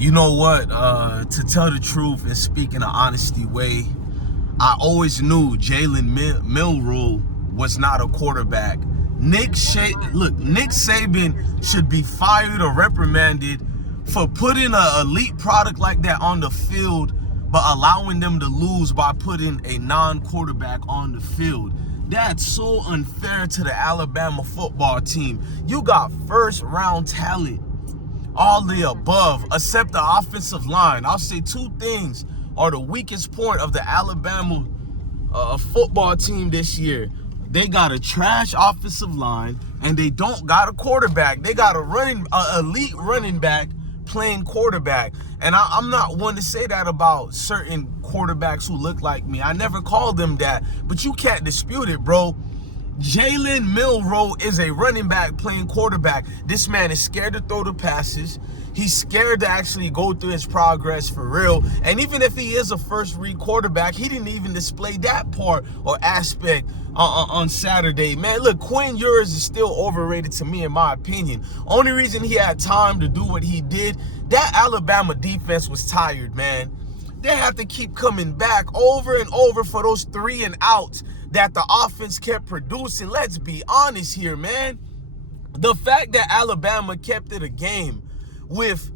You know what? To tell the truth and speak in an honesty way, I always knew Jalen Milroe was not a quarterback. Nick Saban should be fired or reprimanded for putting an elite product like that on the field, but allowing them to lose by putting a non-quarterback on the field. That's so unfair to the Alabama football team. You got first-round talent, all the above, except the offensive line. I'll say two things are the weakest point of the Alabama football team this year. They got a trash offensive line, and they don't got a quarterback. They got a elite running back playing quarterback. And I'm not one to say that about certain quarterbacks who look like me. I never called them that, but you can't dispute it, bro. Jalen Milroe is a running back playing quarterback. This man is scared to throw the passes. He's scared to actually go through his progress for real. And even if he is a first-read quarterback, he didn't even display that part or aspect on Saturday. Man, look, Quinn Ewers is still overrated to me, in my opinion. Only reason he had time to do what he did, that Alabama defense was tired, man. They have to keep coming back over and over for those 3 and outs that the offense kept producing. Let's be honest here, man. The fact that Alabama kept it a game with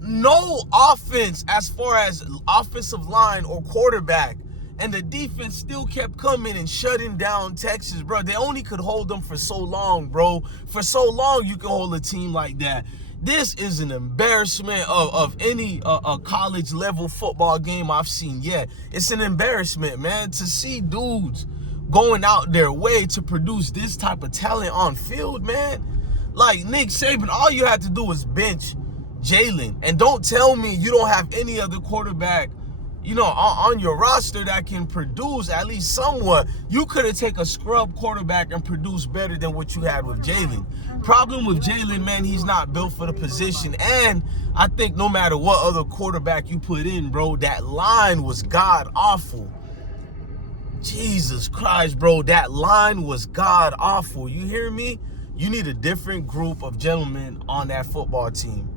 no offense as far as offensive line or quarterback, and the defense still kept coming and shutting down Texas, bro. They only could hold them for so long, bro. For so long, you can hold a team like that. This is an embarrassment of any college level football game I've seen yet. It's an embarrassment, man, to see dudes going out their way to produce this type of talent on field, man. Like Nick Saban, all you had to do was bench Jalen. And don't tell me you don't have any other quarterback, on your roster that can produce at least somewhat. You could have taken a scrub quarterback and produced better than what you had with Jalen. Problem with Jalen, man, he's not built for the position. And I think no matter what other quarterback you put in, bro, that line was god-awful. Jesus Christ, bro, that line was god-awful. You hear me? You need a different group of gentlemen on that football team.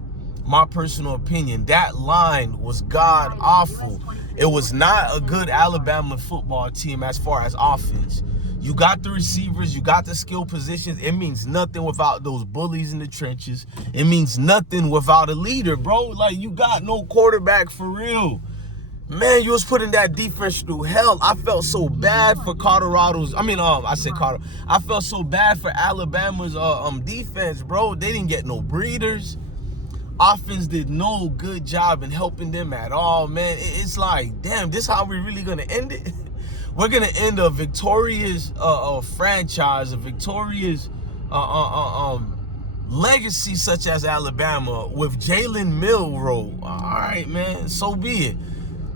My personal opinion, that line was god-awful. It was not a good Alabama football team as far as offense. You got the receivers, you got the skill positions. It means nothing without those bullies in the trenches. It means nothing without a leader, bro. Like, you got no quarterback for real. Man, you was putting that defense through hell. I felt so bad for I felt so bad for Alabama's defense, bro. They didn't get no breathers. Offense did no good job in helping them at all, man. It's like, damn, this how we really gonna end it? We're gonna end a victorious franchise, a victorious legacy such as Alabama with Jalen Milroe. All right, man, so be it.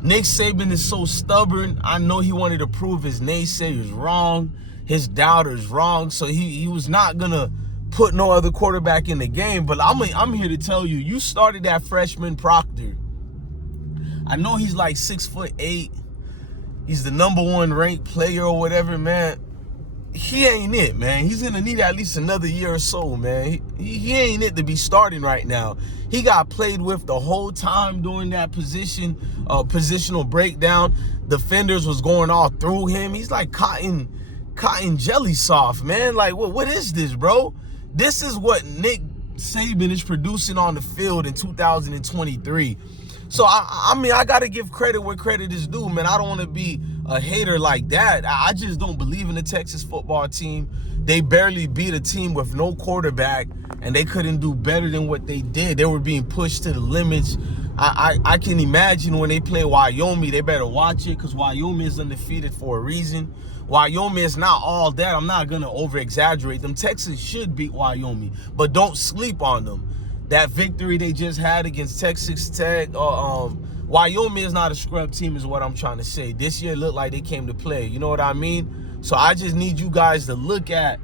Nick Saban is so stubborn. I know he wanted to prove his naysayers wrong, his doubters wrong, so he was not gonna put no other quarterback in the game. But I'm here to tell you, you started that freshman Proctor. I know he's like 6'8". He's the #1 ranked player or whatever, man. He ain't it, man. He's gonna need at least another year or so, man. He ain't it to be starting right now. He got played with the whole time during that positional breakdown. Defenders was going all through him. He's like cotton jelly soft, man. Like, what is this, bro? This is what Nick Saban is producing on the field in 2023. So, I mean, I got to give credit where credit is due, man. I don't want to be a hater like that. I just don't believe in the Texas football team. They barely beat a team with no quarterback, and they couldn't do better than what they did. They were being pushed to the limits. I can imagine when they play Wyoming, they better watch it because Wyoming is undefeated for a reason. Wyoming is not all that. I'm not going to over-exaggerate them. Texas should beat Wyoming, but don't sleep on them. That victory they just had against Texas Tech, Wyoming is not a scrub team is what I'm trying to say. This year looked like they came to play. You know what I mean? So I just need you guys to look at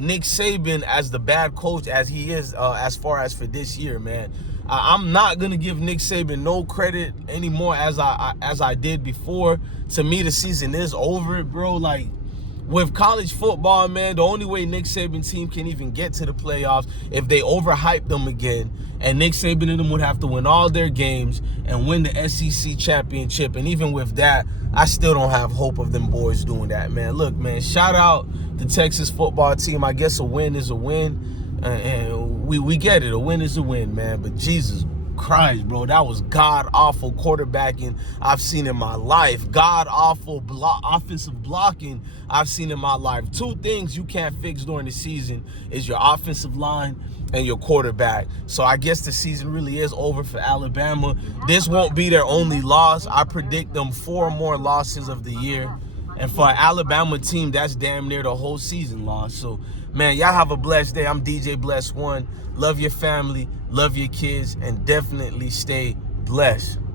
Nick Saban as the bad coach as he is as far as for this year, man. I'm not going to give Nick Saban no credit anymore as I did before. To me, the season is over, bro. Like, with college football, man, the only way Nick Saban team can even get to the playoffs if they overhype them again. And Nick Saban and them would have to win all their games and win the SEC championship. And even with that, I still don't have hope of them boys doing that, man. Look, man, shout out the Texas football team. I guess a win is a win. And we get it. A win is a win, man. But Jesus Christ, bro, that was god-awful quarterbacking I've seen in my life. God-awful offensive blocking I've seen in my life. Two things you can't fix during the season is your offensive line and your quarterback. So I guess the season really is over for Alabama. This won't be their only loss. I predict them 4 more losses of the year. And for an Alabama team, that's damn near the whole season loss. So, man, y'all have a blessed day. I'm DJ Bless One. Love your family, love your kids, and definitely stay blessed.